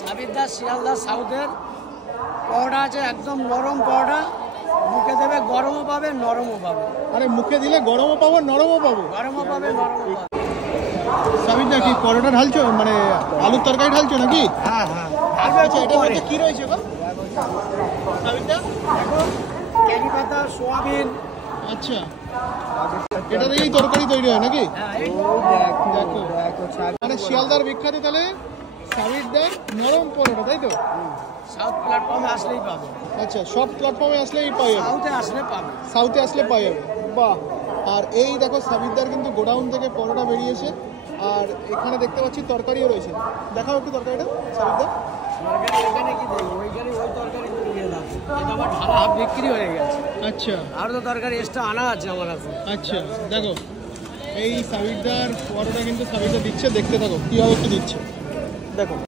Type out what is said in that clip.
সাবিরদার শিয়ালদার সাউথের পরোটা আছে, একদম নরম পরোটা। মুখে দেবে গরমও পাবে, নরমও পাবে। আরে মুখে দিলে গরমও পাবো, নরমও পাবো। গরমও পাবে, নরমও পাবে। সাবিরদা কি পরোটা ঢালছো, মানে আলুর তরকারি ঢালছো নাকি? হ্যাঁ হ্যাঁ। আচ্ছা, এটার মধ্যে কি রয়েছে গো সাবিরদা? এখন কারি পাতা, সোয়াবিন। আচ্ছা, এটা দিয়েই তরকারি তৈরি হয় নাকি? হ্যাঁ, এই দেখো মানে শিয়ালদার বিখ্যাত তাহলে সাবিরদার নরম পরোটা, তাই তো? সাউথ প্ল্যাটফর্মে আসলেই পাবে। আচ্ছা, সব প্ল্যাটফর্মে আসলেই পাওয়া যাবে। সাউথে আসলে পাবে। সাউথে আসলে পাওয়া যাবে। বাহ। আর এই দেখো সাবিরদার কিন্তু গোডাউন থেকে পরোটা বেরিয়েছে, আর এখানে দেখতে পাচ্ছি তরকারিও রয়েছে। দেখাও একটু তরকারিটা সাবিরদা। তরকারি এখানে কি দেবো, ওইখানে ওই তরকারি দিয়ে দাও। এটা আমার ঢালা হাফ বিক্রি হয়ে গেছে। আচ্ছা, আর তো তরকারি এক্সট্রা আনা আছে আমার কাছে। আচ্ছা দেখো এই সাবিরদার পরোটা কিন্তু সাবিরদা দিচ্ছে, দেখতে থাকো কীভাবে কি দিচ্ছে দেখো।